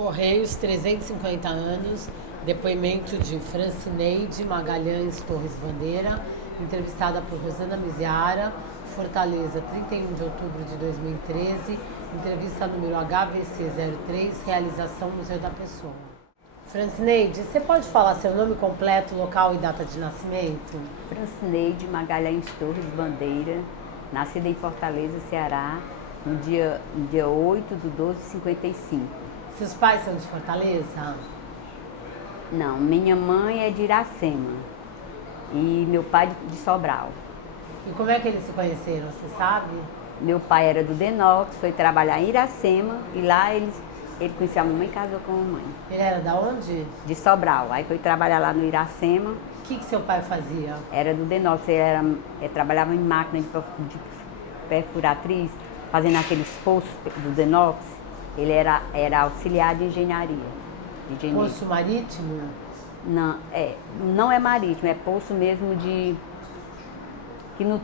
Correios, 350 anos, depoimento de Francineide Magalhães Torres Bandeira, entrevistada por Rosana Miziara, Fortaleza, 31 de outubro de 2013, entrevista número HVC03, realização Museu da Pessoa. Francineide, você pode falar seu nome completo, local e data de nascimento? Francineide Magalhães Torres Bandeira, nascida em Fortaleza, Ceará, no dia 8 de 12 de 55. Seus pais são de Fortaleza? Não, minha mãe é de Iracema e meu pai de Sobral. E como é que eles se conheceram, você sabe? Meu pai era do Denox, foi trabalhar em Iracema e lá ele conheceu a mamãe e casou com a mamãe. Ele era da onde? De Sobral, aí foi trabalhar lá no Iracema. O que seu pai fazia? Era do Denox, ele trabalhava em máquina de perfuratriz, fazendo aqueles poços do Denox. Ele era auxiliar de engenharia. Poço marítimo? Não é marítimo, é poço mesmo de... Que no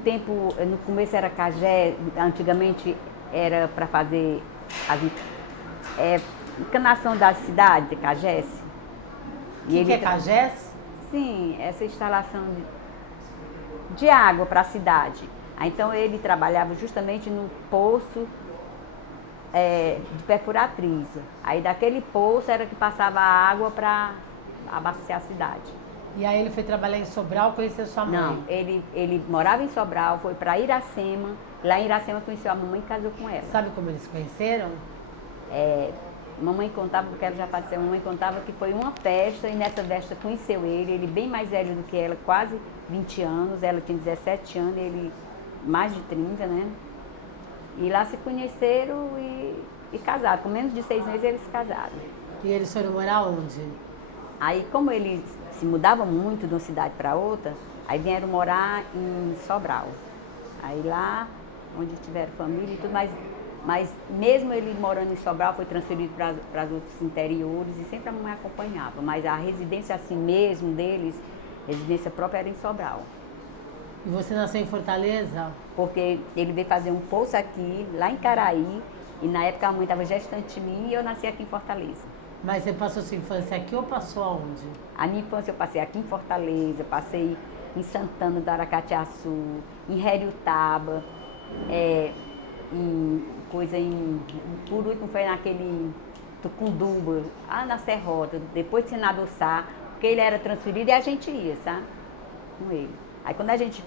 começo era cajé, antigamente era para fazer encanação da cidade, de cajés. O que é cajés? Sim, essa instalação de água para a cidade. Então ele trabalhava justamente no poço de perfuratriz. Aí daquele poço era que passava a água para abastecer a cidade. E aí ele foi trabalhar em Sobral, conheceu sua mãe? Não, ele morava em Sobral, foi para Iracema. Lá em Iracema conheceu a mamãe e casou com ela. Sabe como eles se conheceram? Mamãe contava, porque ela já faleceu, mamãe contava que foi uma festa e nessa festa conheceu ele bem mais velho do que ela, quase 20 anos, ela tinha 17 anos, ele mais de 30, né? E lá se conheceram e casaram. Com menos de 6 meses eles se casaram. E eles foram morar onde? Aí, como eles se mudavam muito de uma cidade para outra, aí vieram morar em Sobral. Aí lá, onde tiveram família e tudo, mas mesmo ele morando em Sobral, foi transferido para os outros interiores e sempre a mamãe acompanhava. Mas a residência assim mesmo deles, residência própria era em Sobral. E você nasceu em Fortaleza? Porque ele veio fazer um poço aqui, lá em Caraí, e na época a mãe estava gestante de mim e eu nasci aqui em Fortaleza. Mas você passou sua infância aqui ou passou aonde? A minha infância eu passei aqui em Fortaleza, passei em Santana do Aracatiaçu, em Heriotaba, por último foi naquele Tucunduba, na Serrota, depois de Senador Sá, porque ele era transferido e a gente ia, sabe? Com ele. Aí quando a gente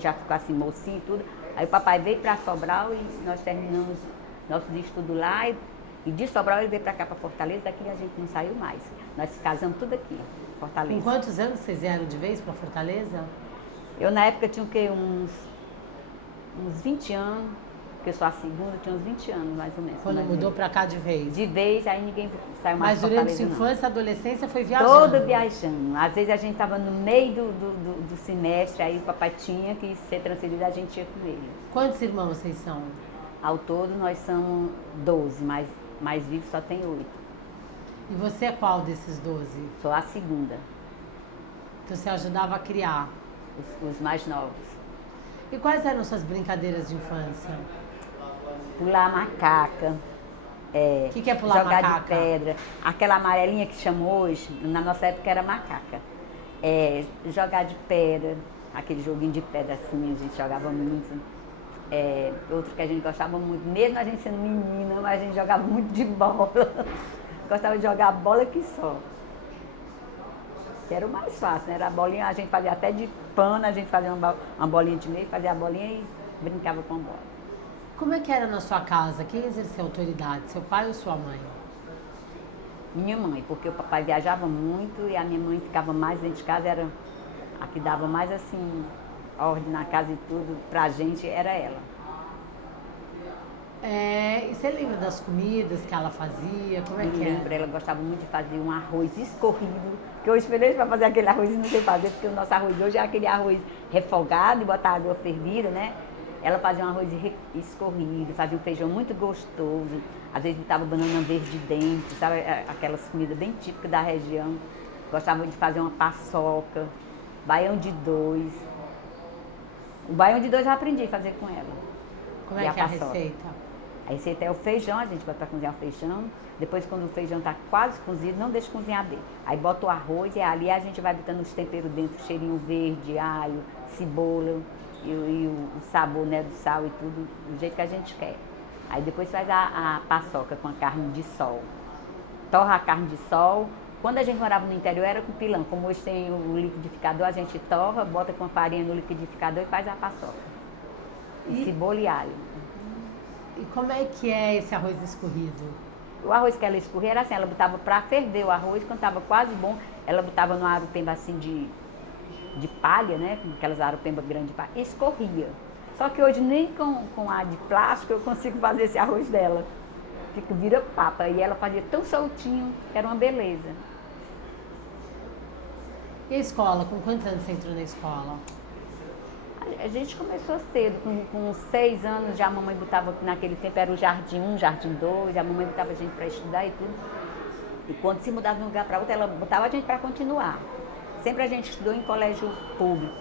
já ficou assim mocinho e tudo, aí o papai veio para Sobral e nós terminamos nossos estudos lá e de Sobral ele veio para cá, para Fortaleza, daqui a gente não saiu mais. Nós casamos tudo aqui, Fortaleza. Com quantos anos vocês vieram de vez para Fortaleza? Eu na época tinha o quê? Uns 20 anos, porque eu sou a segunda, tinha uns 20 anos mais ou menos. Quando mudou para cá de vez? De vez, aí ninguém saiu mais de Fortaleza. Mas durante sua infância, adolescência foi viajando? Todo viajando. Às vezes a gente estava no meio do semestre, aí o papai tinha que ser transferido, a gente ia com ele. Quantos irmãos vocês são? Ao todo nós somos 12, mas mais vivos só tem 8. E você é qual desses 12? Sou a segunda. Então você ajudava a criar? Os mais novos. E quais eram suas brincadeiras de infância? Pular macaca. O que é pular jogar macaca? De pedra. Aquela amarelinha que chama hoje, na nossa época era macaca. Jogar de pedra, aquele joguinho de pedra assim, a gente jogava muito. Outro que a gente gostava muito, mesmo a gente sendo menina, mas a gente jogava muito de bola. Gostava de jogar bola que só. Que era o mais fácil, né? Era a bolinha, a gente fazia até de pano, a gente fazia uma bolinha de meio, fazia a bolinha e brincava com a bola. Como é que era na sua casa? Quem exercia autoridade, seu pai ou sua mãe? Minha mãe, porque o papai viajava muito e a minha mãe ficava mais dentro de casa, era a que dava mais assim, ordem na casa e tudo, pra gente, era ela. E você lembra das comidas que ela fazia? Como é que lembro, ela gostava muito de fazer um arroz escorrido, que eu esperei para fazer aquele arroz e não sei fazer, porque o nosso arroz hoje é aquele arroz refogado e botar água fervida, né? Ela fazia um arroz escorrido, fazia um feijão muito gostoso, às vezes botava banana verde dentro, sabe? Aquelas comidas bem típicas da região. Gostava de fazer uma paçoca, baião de dois. O baião de dois eu aprendi a fazer com ela. Como é que é a receita? A receita é o feijão, a gente bota para cozinhar o feijão. Depois, quando o feijão está quase cozido, não deixa cozinhar bem. Aí bota o arroz e ali a gente vai botando os temperos dentro, cheirinho verde, alho, cebola e o sabor, né, do sal e tudo, do jeito que a gente quer. Aí depois faz a paçoca com a carne de sol. Torra a carne de sol. Quando a gente morava no interior era com pilão. Como hoje tem o liquidificador, a gente torra, bota com a farinha no liquidificador e faz a paçoca. E cebola e alho. E como é que é esse arroz escorrido? O arroz que ela escorria era assim, ela botava para ferver o arroz, quando estava quase bom, ela botava no arupemba assim de palha, né? Aquelas arupemba grandes de palha, e escorria. Só que hoje nem com a de plástico eu consigo fazer esse arroz dela. Fica, vira papa. E ela fazia tão soltinho, que era uma beleza. E a escola? Com quantos anos você entrou na escola? A gente começou cedo, com 6 anos já a mamãe botava, naquele tempo era o Jardim 1, Jardim 2, a mamãe botava a gente para estudar e tudo. E quando se mudava de um lugar para outro, ela botava a gente para continuar. Sempre a gente estudou em colégio público,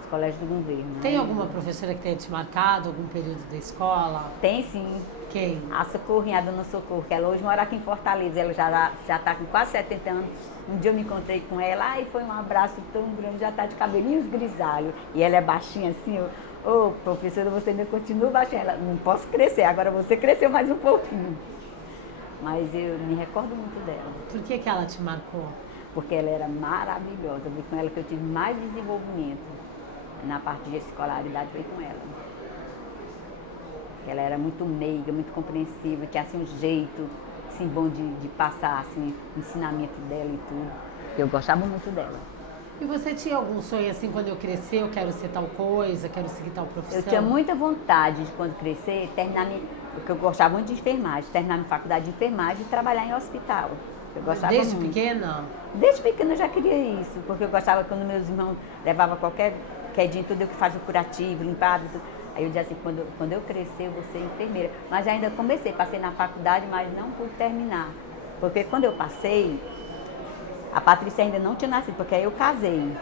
os colégios do governo. Tem alguma professora que tenha te marcado, algum período da escola? Tem sim. Quem? A Socorrinha, a dona Socorro, que ela hoje mora aqui em Fortaleza, ela já está com quase 70 anos. Um dia eu me encontrei com ela, e foi um abraço tão grande, já está de cabelinhos grisalhos. E ela é baixinha assim, ô professora, você ainda continua baixinha. Ela, não posso crescer, agora você cresceu mais um pouquinho. Mas eu me recordo muito dela. Por que ela te marcou? Porque ela era maravilhosa, foi com ela que eu tive mais desenvolvimento na parte de escolaridade, foi com ela. Ela era muito meiga, muito compreensiva, tinha assim um jeito assim, bom de passar assim, o ensinamento dela e tudo. Eu gostava muito dela. E você tinha algum sonho assim, quando eu crescer, eu quero ser tal coisa, quero seguir tal profissão? Eu tinha muita vontade de, quando crescer, terminar porque eu gostava muito de enfermagem, terminar minha faculdade de enfermagem e trabalhar em hospital. Eu gostava Desde muito. Pequena? Desde pequena eu já queria isso, porque eu gostava quando meus irmãos levavam qualquer quedinho, tudo eu que fazia o curativo, limpava tudo. Aí eu dizia assim, quando eu crescer eu vou ser enfermeira. Mas ainda comecei, passei na faculdade, mas não pude terminar. Porque quando eu passei, a Patrícia ainda não tinha nascido, porque aí eu casei.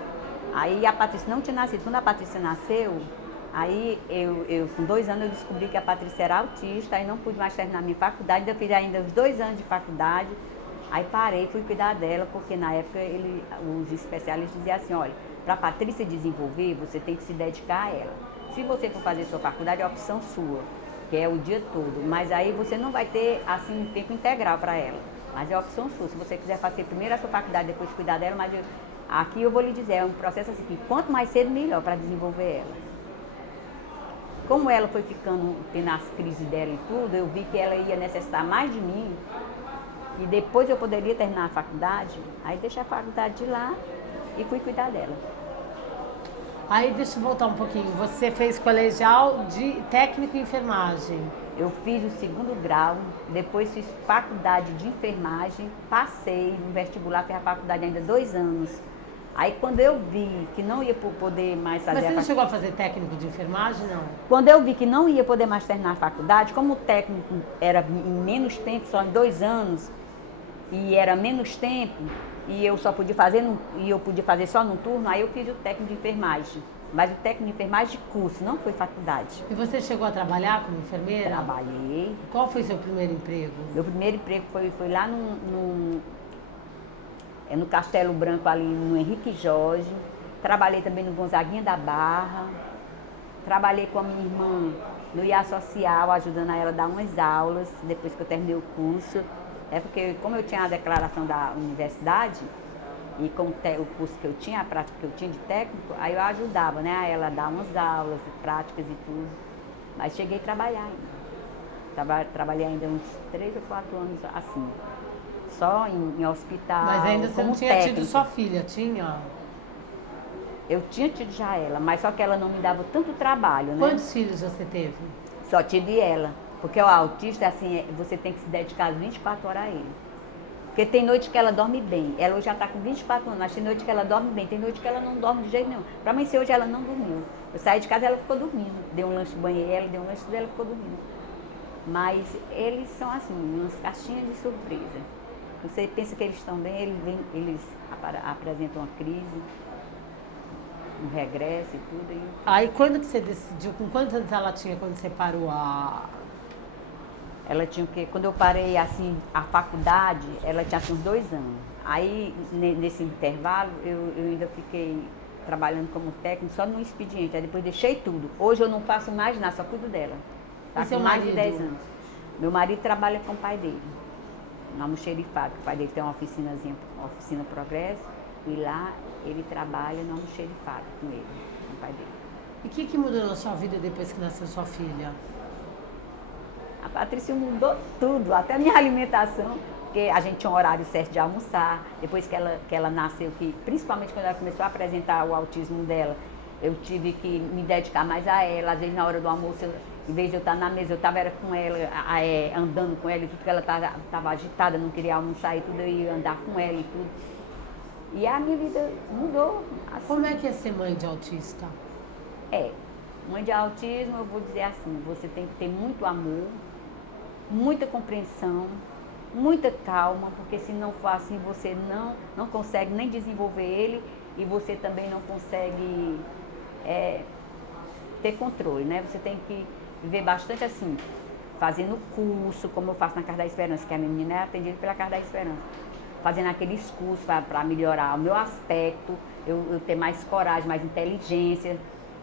Aí a Patrícia não tinha nascido. Quando a Patrícia nasceu, aí eu com 2 anos eu descobri que a Patrícia era autista, aí não pude mais terminar minha faculdade, ainda fiz ainda os 2 anos de faculdade. Aí parei, fui cuidar dela, porque na época os especialistas diziam assim, olha, para a Patrícia desenvolver, você tem que se dedicar a ela. Se você for fazer sua faculdade, é a opção sua, que é o dia todo. Mas aí você não vai ter, assim, um tempo integral para ela. Mas é a opção sua. Se você quiser fazer primeiro a sua faculdade, depois cuidar dela, mas aqui eu vou lhe dizer, é um processo assim, que quanto mais cedo, melhor para desenvolver ela. Como ela foi ficando, tendo as crises dela e tudo, eu vi que ela ia necessitar mais de mim, e depois eu poderia terminar a faculdade, aí deixei a faculdade de lá e fui cuidar dela. Aí deixa eu voltar um pouquinho. Você fez colegial de técnico em enfermagem. Eu fiz o 2º grau, depois fiz faculdade de enfermagem, passei no vestibular, fiz a faculdade ainda 2 anos. Aí quando eu vi que não ia poder mais fazer Mas você não chegou a fazer técnico de enfermagem, não? Quando eu vi que não ia poder mais terminar a faculdade, como o técnico era em menos tempo, só em 2 anos, e era menos tempo, e eu só podia fazer, e eu podia fazer só no turno, aí eu fiz o técnico de enfermagem. Mas o técnico de enfermagem de curso, não foi faculdade. E você chegou a trabalhar como enfermeira? Trabalhei. Qual foi seu primeiro emprego? Meu primeiro emprego foi lá no Castelo Branco, ali no Henrique Jorge. Trabalhei também no Gonzaguinha da Barra. Trabalhei com a minha irmã no IA Social, ajudando ela a dar umas aulas, depois que eu terminei o curso. É porque, como eu tinha a declaração da universidade, e com o curso que eu tinha, a prática que eu tinha de técnico, aí eu ajudava, né, a ela a dar umas aulas, práticas e tudo. Mas cheguei a trabalhar ainda. Trabalhei ainda uns 3 ou 4 anos assim, só em hospital. Mas ainda você não tinha técnico. tido sua filha, tinha? Eu tinha tido já ela, mas só que ela não me dava tanto trabalho, né? Quantos filhos você teve? Só tive ela. Porque o autista, assim, você tem que se dedicar às 24 horas a ele. Porque tem noite que ela dorme bem. Ela hoje já está com 24 anos, mas tem noite que ela dorme bem, tem noite que ela não dorme de jeito nenhum. Para mim, se hoje ela não dormiu. Eu saí de casa e ela ficou dormindo. Dei um lanche banheiro, ela deu um lanche dela e ficou dormindo. Mas eles são assim, umas caixinhas de surpresa. Você pensa que eles estão bem, eles apresentam uma crise. um regresso e tudo. E Aí quando que você decidiu, com quantos anos ela tinha quando você parou a... ela tinha que, quando eu parei assim, a faculdade, ela tinha assim, uns 2 anos. Aí, nesse intervalo, eu ainda fiquei trabalhando como técnico só no expediente. Aí depois deixei tudo. Hoje eu não faço mais nada, só cuido dela. Tá E seu com mais de marido? 10 anos. Meu marido trabalha com o pai dele, no almoxerifado. O pai dele tem uma oficinazinha, uma oficina Progresso, e lá ele trabalha no almoxerifado com ele, com o pai dele. E o que mudou na sua vida depois que nasceu sua filha? A Patrícia mudou tudo, até a minha alimentação, porque a gente tinha um horário certo de almoçar. Depois que ela nasceu, principalmente quando ela começou a apresentar o autismo dela, eu tive que me dedicar mais a ela. Às vezes na hora do almoço, em vez de eu estar na mesa, eu estava com ela, andando com ela e tudo, porque ela estava agitada, não queria almoçar e tudo, eu ia andar com ela e tudo. E a minha vida mudou. Assim. Como é que é ser mãe de autista? Mãe de autismo, eu vou dizer assim, você tem que ter muito amor, muita compreensão, muita calma, porque se não for assim, você não consegue nem desenvolver ele e você também não consegue ter controle, né? Você tem que viver bastante assim, fazendo curso, como eu faço na Casa da Esperança, que a minha menina é atendida pela Casa da Esperança, fazendo aqueles cursos para melhorar o meu aspecto, eu ter mais coragem, mais inteligência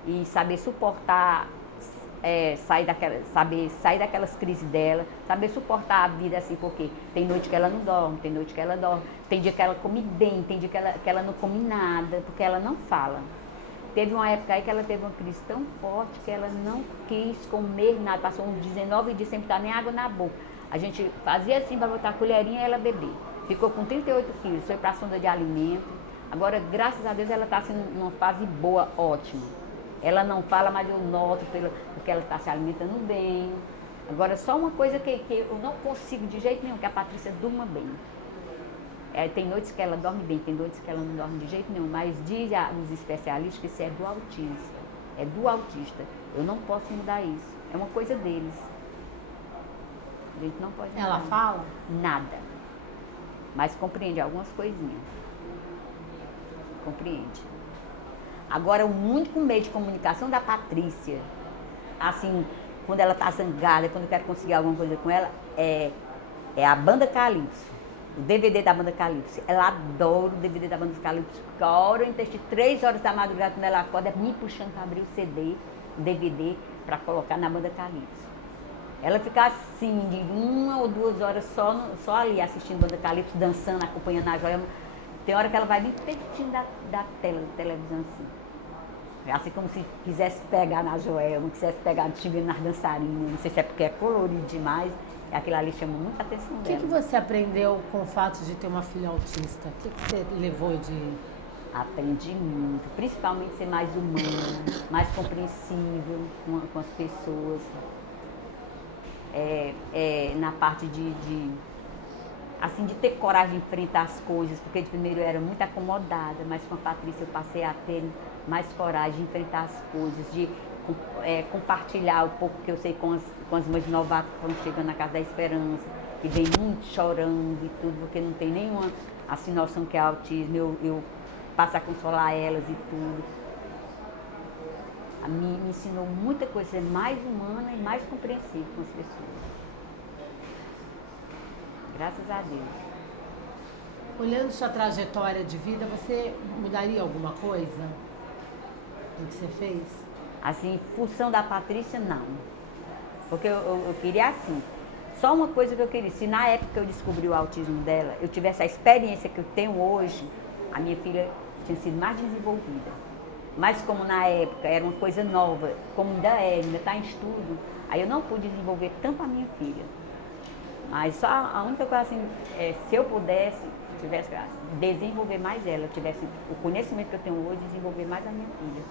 e saber suportar, saber sair daquelas crises dela, saber suportar a vida assim, porque tem noite que ela não dorme, tem noite que ela dorme, tem dia que ela come bem, tem dia que ela não come nada, porque ela não fala. Teve uma época aí que ela teve uma crise tão forte que ela não quis comer nada, passou uns 19 dias sem botar nem água na boca. A gente fazia assim para botar a colherinha e ela beber. Ficou com 38 quilos, foi para a sonda de alimento. Agora, graças a Deus, ela está assim, numa fase boa, ótima. Ela não fala, mas eu noto porque ela está se alimentando bem. Agora, só uma coisa que eu não consigo de jeito nenhum, que a Patrícia durma bem. Tem noites que ela dorme bem, tem noites que ela não dorme de jeito nenhum, mas diz os especialistas que isso é do autista. É do autista. Eu não posso mudar isso. É uma coisa deles. A gente não pode mudar. Ela fala? Nada. Mas compreende algumas coisinhas. Compreende. Agora, o único meio de comunicação da Patrícia, assim, quando ela está zangada, quando eu quero conseguir alguma coisa com ela, é a Banda Calypso. O DVD da Banda Calypso. Ela adora o DVD da Banda Calypso. Porque a hora eu investi 3 horas da madrugada quando ela acorda, me puxando para abrir o CD, o DVD, para colocar na Banda Calypso. Ela fica assim, de 1 ou 2 horas só ali assistindo Banda Calypso, dançando, acompanhando a Joelma. Tem hora que ela vai bem pertinho da televisão assim. Assim como se quisesse pegar na Joelma, quisesse pegar nas dançarinas. Não sei se é porque é colorido demais. Aquilo ali chama muita atenção dela. O que você aprendeu com o fato de ter uma filha autista? O que você levou de... Aprendi muito, principalmente ser mais humana, mais compreensível com as pessoas. Na parte assim, de ter coragem de enfrentar as coisas, porque de primeiro eu era muito acomodada, mas com a Patrícia eu passei a ter mais coragem de enfrentar as coisas, de compartilhar o pouco que eu sei com as mães novatas que estão chegando na Casa da Esperança, que vem muito chorando e tudo, porque não tem nenhuma assim, noção que é autismo, eu passo a consolar elas e tudo. Me ensinou muita coisa, ser mais humana e mais compreensiva com as pessoas. Graças a Deus. Olhando sua trajetória de vida, você mudaria alguma coisa do que você fez? Assim, em função da Patrícia, não. Porque eu queria assim. Só uma coisa que eu queria, se na época que eu descobri o autismo dela, eu tivesse a experiência que eu tenho hoje, a minha filha tinha sido mais desenvolvida. Mas como na época era uma coisa nova, como ainda está em estudo, aí eu não pude desenvolver tanto a minha filha. Mas só a única coisa assim, se eu pudesse, tivesse desenvolver mais ela, tivesse o conhecimento que eu tenho hoje, desenvolver mais a minha filha.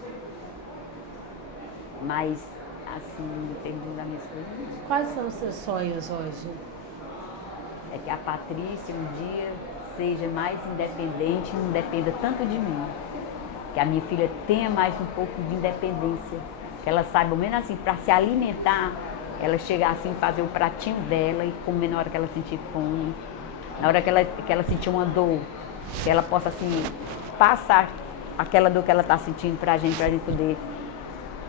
Mas, assim, em termos das minhas coisas, não. Quais são os seus sonhos hoje? É que a Patrícia um dia seja mais independente e não dependa tanto de mim. Que a minha filha tenha mais um pouco de independência. Que ela saiba, ao menos assim, para se alimentar, ela chegar assim, fazer o pratinho dela e comer na hora que ela sentir fome. Na hora que ela sentir uma dor, que ela possa assim, passar aquela dor que ela está sentindo pra gente poder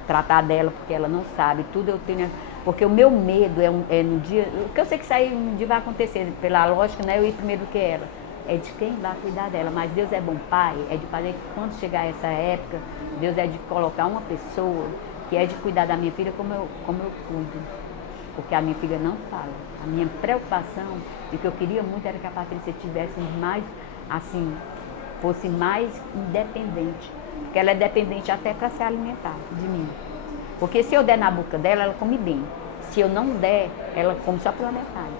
tratar dela, porque ela não sabe. Tudo eu tenho. Porque o meu medo é no dia. Porque eu sei que isso aí um dia vai acontecer, pela lógica, né? Eu ir primeiro do que ela. É de quem vai cuidar dela. Mas Deus é bom pai, é de fazer que quando chegar essa época, Deus é de colocar uma pessoa que é de cuidar da minha filha como eu cuido. Porque a minha filha não fala. A minha preocupação, e o que eu queria muito era que a Patrícia tivesse mais, assim, fosse mais independente. Porque ela é dependente até para se alimentar de mim. Porque se eu der na boca dela, ela come bem. Se eu não der, ela come só pela metade.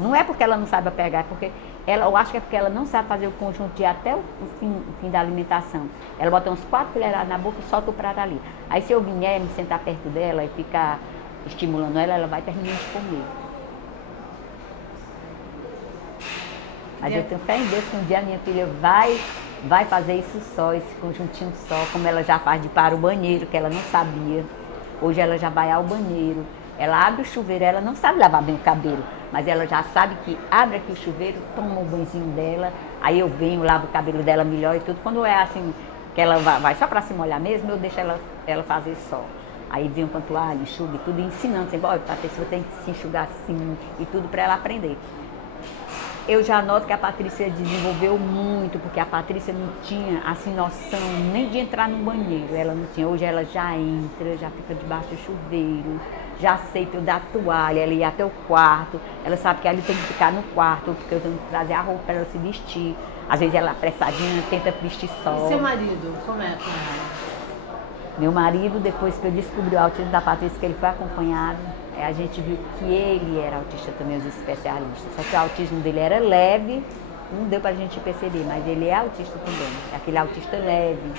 Não é porque ela não sabe pegar, é porque eu acho que é porque ela não sabe fazer o conjunto de até o fim da alimentação. Ela bota uns 4 colheradas na boca e solta o prato ali. Aí se eu vier me sentar perto dela e ficar estimulando ela, ela vai terminar de comer. Mas eu tenho fé em Deus que um dia a minha filha vai fazer isso só, esse conjuntinho só, como ela já faz de para o banheiro, que ela não sabia. Hoje ela já vai ao banheiro. Ela abre o chuveiro, ela não sabe lavar bem o cabelo, mas ela já sabe que abre aqui o chuveiro, toma o banhozinho dela, aí eu venho, lavo o cabelo dela melhor e tudo. Quando é assim, que ela vai só para se molhar mesmo, eu deixo ela fazer só. Aí venho com a toalha, enxuga e tudo, ensinando, assim, olha, a pessoa tem que se enxugar assim e tudo para ela aprender. Eu já noto que a Patrícia desenvolveu muito, porque a Patrícia não tinha, assim, noção nem de entrar no banheiro, ela não tinha. Hoje ela já entra, já fica debaixo do chuveiro, já aceita eu dar toalha, ela ia até o quarto, ela sabe que ali tem que ficar no quarto, porque eu tenho que trazer a roupa para ela se vestir. Às vezes ela apressadinha, tenta vestir só. E seu marido, como é com ela? Meu marido, depois que eu descobri o autismo da Patrícia, que ele foi acompanhado, a gente viu que ele era autista também, os especialistas. Só que o autismo dele era leve, não deu pra gente perceber, mas ele é autista também. É aquele autista leve,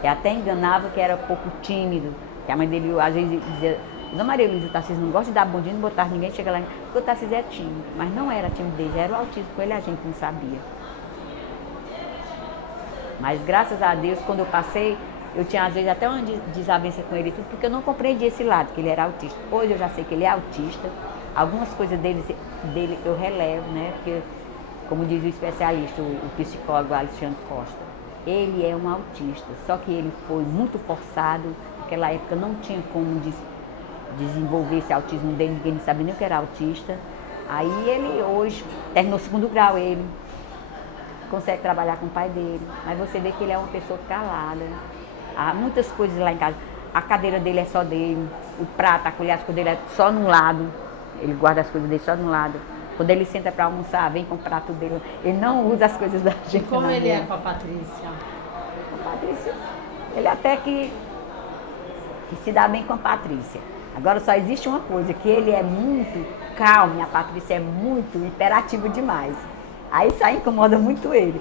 que até enganava que era pouco tímido. Que a mãe dele, às vezes, dizia, Dona Maria Luísa, o Tarcísio não gosta de dar bom dia, não botar ninguém, chega lá, porque o Tarcísio é tímido. Mas não era timidez, era o autismo com ele, a gente não sabia. Mas graças a Deus, quando eu passei, eu tinha às vezes até uma desavença com ele e tudo, porque eu não compreendi esse lado, que ele era autista. Hoje eu já sei que ele é autista. Algumas coisas dele eu relevo, né? Porque, como diz o especialista, o psicólogo Alexandre Costa, ele é um autista. Só que ele foi muito forçado. Naquela época não tinha como desenvolver esse autismo dele, ninguém não sabia nem o que era autista. Aí ele hoje terminou o 2º grau, ele consegue trabalhar com o pai dele. Mas você vê que ele é uma pessoa calada. Há muitas coisas lá em casa. A cadeira dele é só dele, o prato, a colher, as coisas dele é só num lado. Ele guarda as coisas dele só num lado. Quando ele senta para almoçar, vem com o prato dele. Ele não usa as coisas da gente. E como ele é com a Patrícia? A Patrícia, ele até que se dá bem com a Patrícia. Agora só existe uma coisa, que ele é muito calmo e a Patrícia é muito imperativa demais. Aí isso aí incomoda muito ele.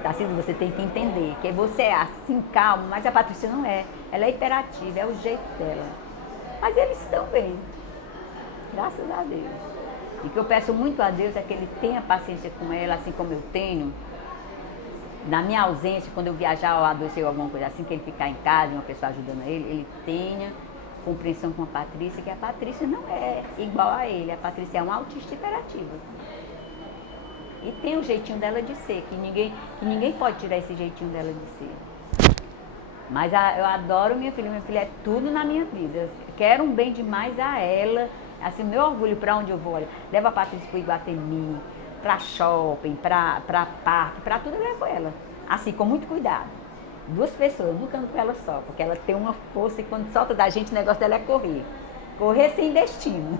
Tarcísio, você tem que entender que você é assim calmo, mas a Patrícia não é. Ela é hiperativa, é o jeito dela. Mas eles estão bem, graças a Deus. E o que eu peço muito a Deus é que Ele tenha paciência com ela, assim como eu tenho. Na minha ausência, quando eu viajar ou adoecer ou alguma coisa assim, que ele ficar em casa, uma pessoa ajudando ele tenha compreensão com a Patrícia, que a Patrícia não é igual a ele. A Patrícia é uma autista hiperativa. E tem o jeitinho dela de ser, que ninguém pode tirar esse jeitinho dela de ser. Mas eu adoro minha filha é tudo na minha vida. Eu quero um bem demais a ela. Assim, meu orgulho para onde eu vou, olha, levo a Patrícia para o Iguatemi, para shopping, para parque, para tudo eu levo ela. Assim, com muito cuidado. 2 pessoas, nunca ando com ela só, porque ela tem uma força e quando solta da gente, o negócio dela é correr. Correr sem destino.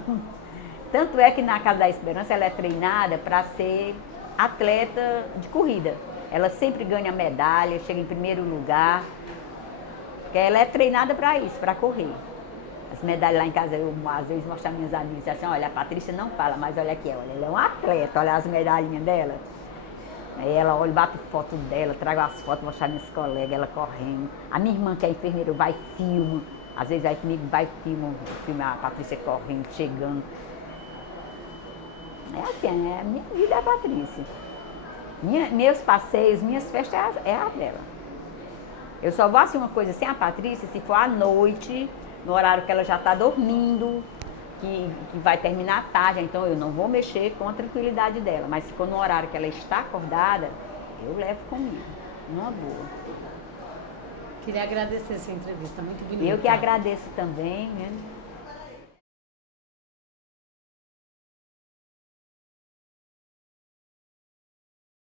Tanto é que na Casa da Esperança ela é treinada para ser atleta de corrida. Ela sempre ganha medalha, chega em primeiro lugar, porque ela é treinada para isso, para correr. As medalhas lá em casa, eu às vezes mostro às minhas amigas assim, olha, a Patrícia não fala, mas olha aqui, olha, ela é uma atleta, olha as medalhinhas dela. Aí ela olha, bato foto dela, trago as fotos, mostrar minhas colegas, ela correndo. A minha irmã, que é enfermeira, vai e filma. Às vezes aí comigo vai e filma a Patrícia correndo, chegando. É assim, a minha vida é a Patrícia. Meus passeios, minhas festas é a dela. Eu só vou assim uma coisa sem a Patrícia, se for à noite, no horário que ela já está dormindo, que vai terminar a tarde, então eu não vou mexer com a tranquilidade dela. Mas se for no horário que ela está acordada, eu levo comigo. Numa boa. Queria agradecer essa entrevista, muito bonita. Eu que agradeço também, né?